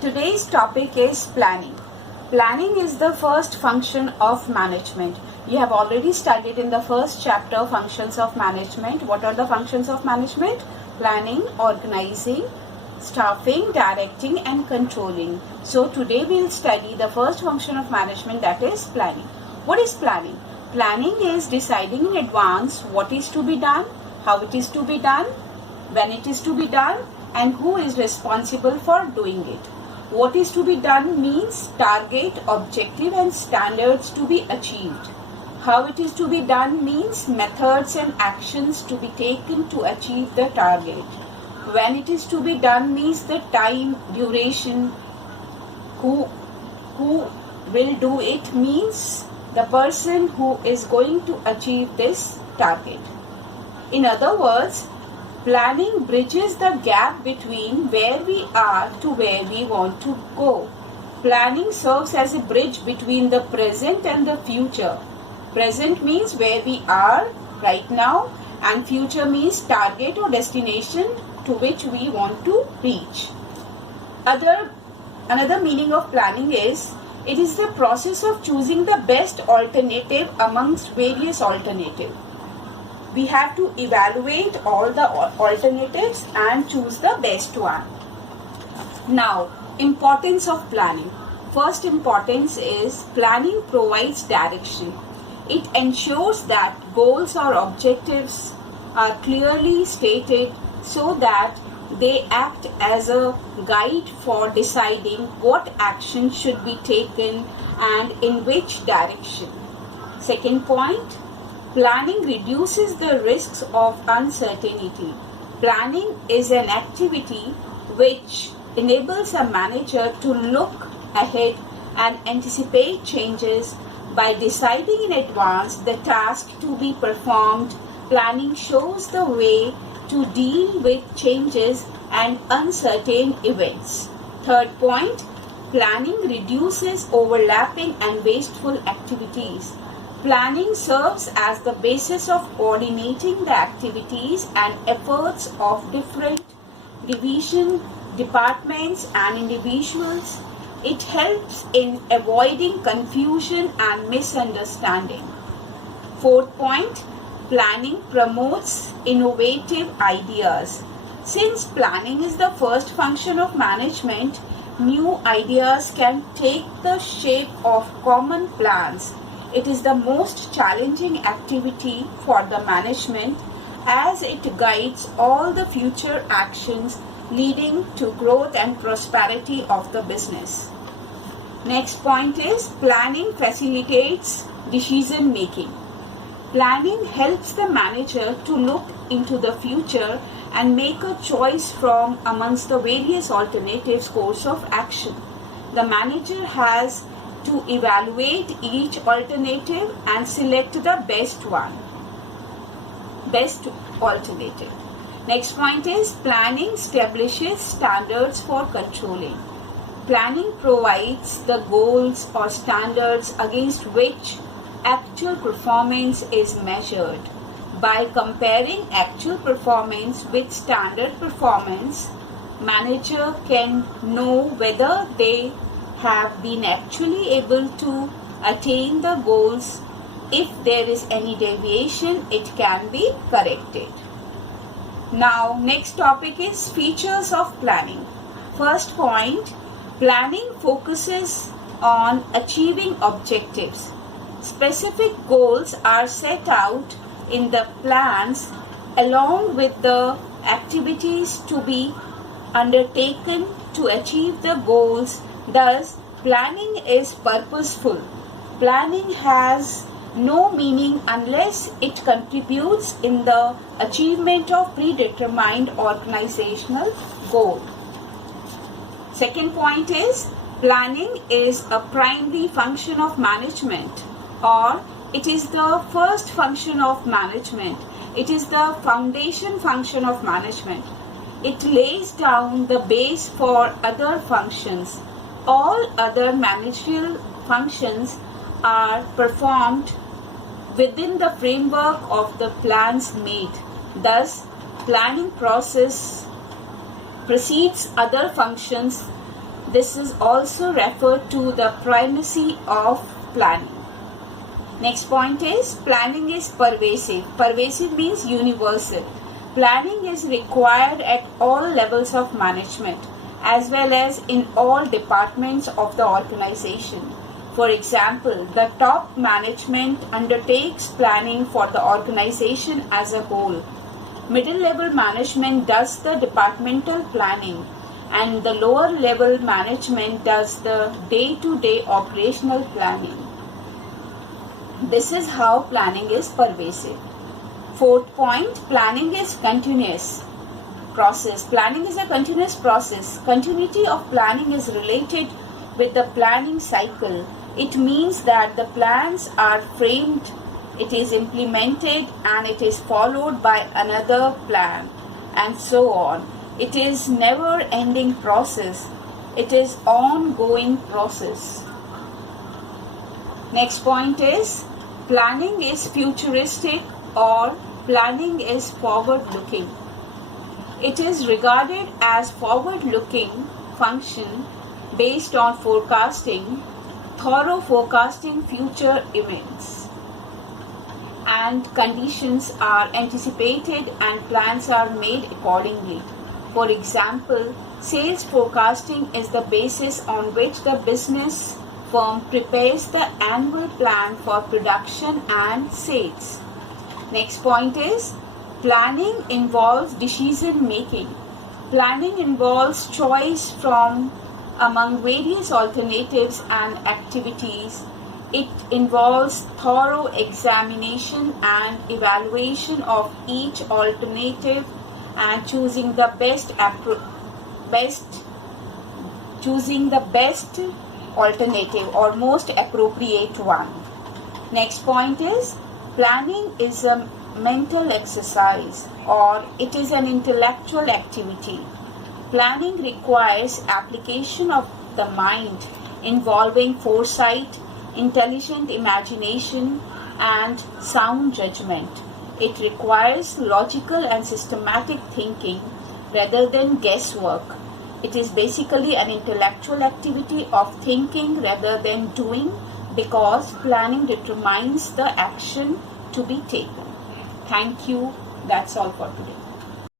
Today's topic is planning. Planning is the first function of management. You have already studied in the first chapter functions of management. What are the functions of management? Planning, organizing, staffing, directing and controlling. So today we will study the first function of management, that is planning. What is planning? Planning is deciding in advance what is to be done, how it is to be done, when it is to be done, and who is responsible for doing it. What is to be done means target, objective and standards to be achieved. How it is to be done means methods and actions to be taken to achieve the target. When it is to be done means the time, duration, who will do it means the person who is going to achieve this target. In other words, planning bridges the gap between where we are to where we want to go. Planning serves as a bridge between the present and the future. Present means where we are right now, and future means target or destination to which we want to reach. Another meaning of planning is it is the process of choosing the best alternative amongst various alternatives. We have to evaluate all the alternatives and choose the best one. Now, importance of planning. First importance is planning provides direction. It ensures that goals or objectives are clearly stated so that they act as a guide for deciding what action should be taken and in which direction. Second point, planning reduces the risks of uncertainty. Planning is an activity which enables a manager to look ahead and anticipate changes by deciding in advance the task to be performed. Planning shows the way to deal with changes and uncertain events. Third point, planning reduces overlapping and wasteful activities. Planning serves as the basis of coordinating the activities and efforts of different division, departments and individuals. It helps in avoiding confusion and misunderstanding. Fourth point, planning promotes innovative ideas. Since planning is the first function of management, new ideas can take the shape of common plans. It is the most challenging activity for the management as it guides all the future actions leading to growth and prosperity of the business. Next point is planning facilitates decision making. Planning helps the manager to look into the future and make a choice from amongst the various alternatives course of action. The manager has to evaluate each alternative and select the best alternative. Next point is planning establishes standards for controlling. Planning provides the goals or standards against which actual performance is measured. By comparing actual performance with standard performance, manager can know whether they have been actually able to attain the goals. If there is any deviation, it can be corrected. Now, next topic is features of planning. First point, planning focuses on achieving objectives. Specific goals are set out in the plans along with the activities to be undertaken to achieve the goals. Thus, planning is purposeful. Planning has no meaning unless it contributes in the achievement of predetermined organizational goal. Second point is planning is a primary function of management, or it is the first function of management. It is the foundation function of management. It lays down the base for other functions. All other managerial functions are performed within the framework of the plans made. Thus, planning process precedes other functions This is also referred to the primacy of planning. Next point is planning is pervasive. Pervasive means universal. Planning is required at all levels of management as well as in all departments of the organization. For example, the top management undertakes planning for the organization as a whole. Middle level management does the departmental planning, and the lower level management does the day-to-day operational planning. This is how planning is pervasive. Fourth point, planning is continuous process. Planning is a continuous process. Continuity of planning is related with the planning cycle. It means that the plans are framed, it is implemented, and it is followed by another plan, and so on. It is never ending process. It is ongoing process. Next point is planning is futuristic or planning is forward-looking. It is regarded as forward-looking function based on forecasting, thorough forecasting future events, and conditions are anticipated and plans are made accordingly. For example, sales forecasting is the basis on which the business firm prepares the annual plan for production and sales. Next point is planning involves decision making. Planning involves choice from among various alternatives and activities. It involves thorough examination and evaluation of each alternative and choosing the best alternative or most appropriate one. Next point is planning is a mental exercise or it is an intellectual activity. Planning requires application of the mind involving foresight, intelligent imagination, and sound judgment. It requires logical and systematic thinking rather than guesswork. It is basically an intellectual activity of thinking rather than doing, because planning determines the action to be taken. Thank you. That's all for today.